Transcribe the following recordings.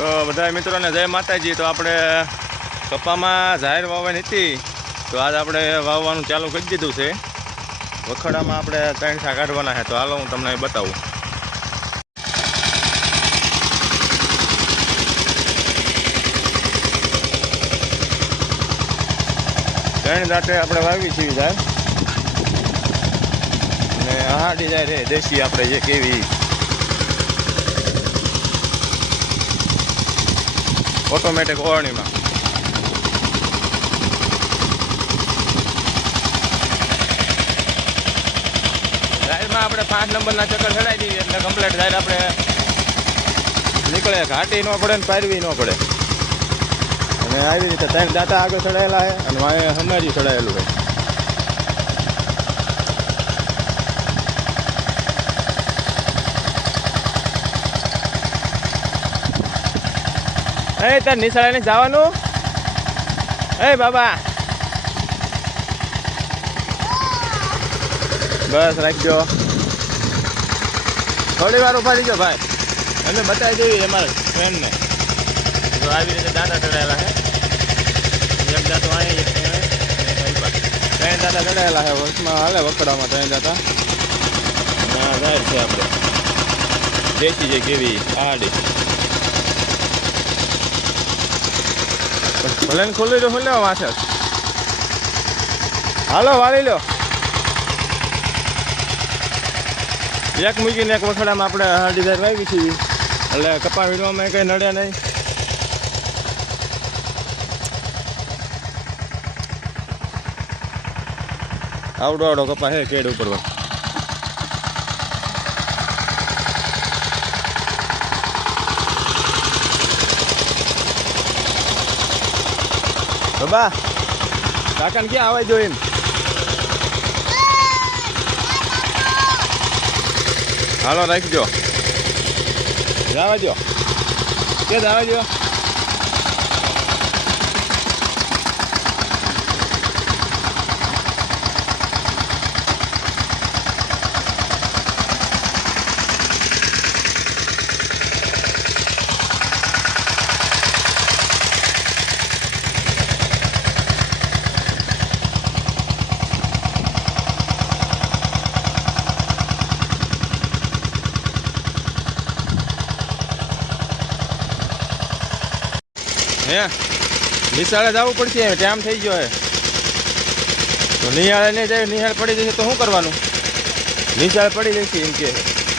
તો બધા મિત્રોને જય માતાજી. તો આપણે કપામાં જાહેર વાવવાની હતી. તો આજ આપણે વાવવાનું ચાલુ કરી દીધું છે. વખડામાં આપણે ત્રણ શાક કાઢવાના છે. તો હાલો હું તમને બતાવું. ત્રણ રાતે આપણે વાવી છીએ સાહેબ અને આ ડિઝાઇન દેશી આપણે જે કેવી ઓટોમેટિક ઓળણીમાં જાહેરમાં આપણે પાંચ નંબરના ચક્કર ચડાવી દઈએ એટલે કમ્પ્લેટ જાહેર આપણે નીકળે. ઘાટી ન પડે ને પારવી ન પડે. અને આવી રીતે ત્રણ દાંતા આગળ ચડાયેલા છે અને વાંહે હમારી ચડાયેલું છે. એ, તાર નિશાળે જવાનું? એ, બાબા. બસ રાખજો થોડી વાર ઊભા રહીજો, ભાઈ. અમે બતાવી દેવી અમારા ફ્રેન્ડને તો આવી રીતે દાંતા ચડાયેલા છે એક દાંતો અહીં. ત્રણ દાંતા ચડાયેલા છે વર્ષમાં. હાલે વકડામાં ત્રણ દાંતા અને જાહેર છે આપણે. દેશી છે કેવી આડી. ભલે ને ખોલી દો ખોલી માથે? હાલો, વાળી લો. એક મૂકીને એક વખડામાં આપણે ડિઝાઇન વાવી છીએ એટલે કપા વીણવામાં કંઈ નડે નહીં. આવડો આવડો કપા હે, કેડ ઉપર બાબા કાકાને ક્યાં આવા જો એમ? હાલો રાખજો. જવા જો કે જવા જો હે? નિશાળે જવું પડશે ટાઈમ થઈ ગયો હે. તો નિહાળે નહીં જાય, નિહાળ પડી જશે તો શું કરવાનું? નિશાળ પડી જશે એમ કે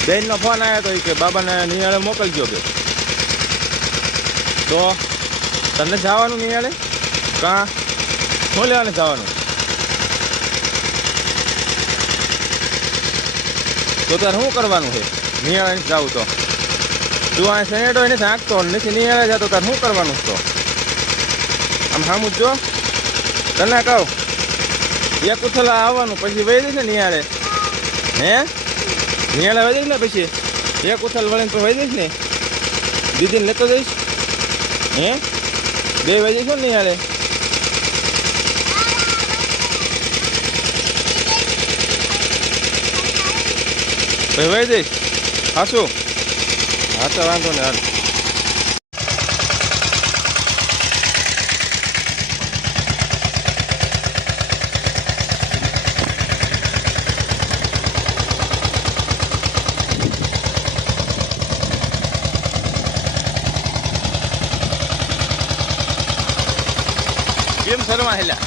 બેનનો ફોન આવ્યો એ કે, બાબાને નિહાળે મોકલજો કે. તો તને જવાનું નિહાળે? કાં? શું લેવાને જવાનું? તો તારે શું કરવાનું છે? નિહાળે જવું તો. તું આ સેનેટો એને થાકતો નથી, નિહાળે જતો તારે શું કરવાનું તો? આમ સામું જો. તને કહું, એક ઉથલા આવવાનું, પછી વહી જઈશ ને નિહાળે. હે? નિહાળે વહી જઈશ ને પછી? એક ઉથલ વળીને તો વહી જઈશ ને? દીદીને લેતો જઈશ? હે? બે વહી જઈશું ને નિહાળે. ભાઈ વહી જઈશ. હાશું હા તો વાંધો ને હાલ. કેમ શરમા હેલા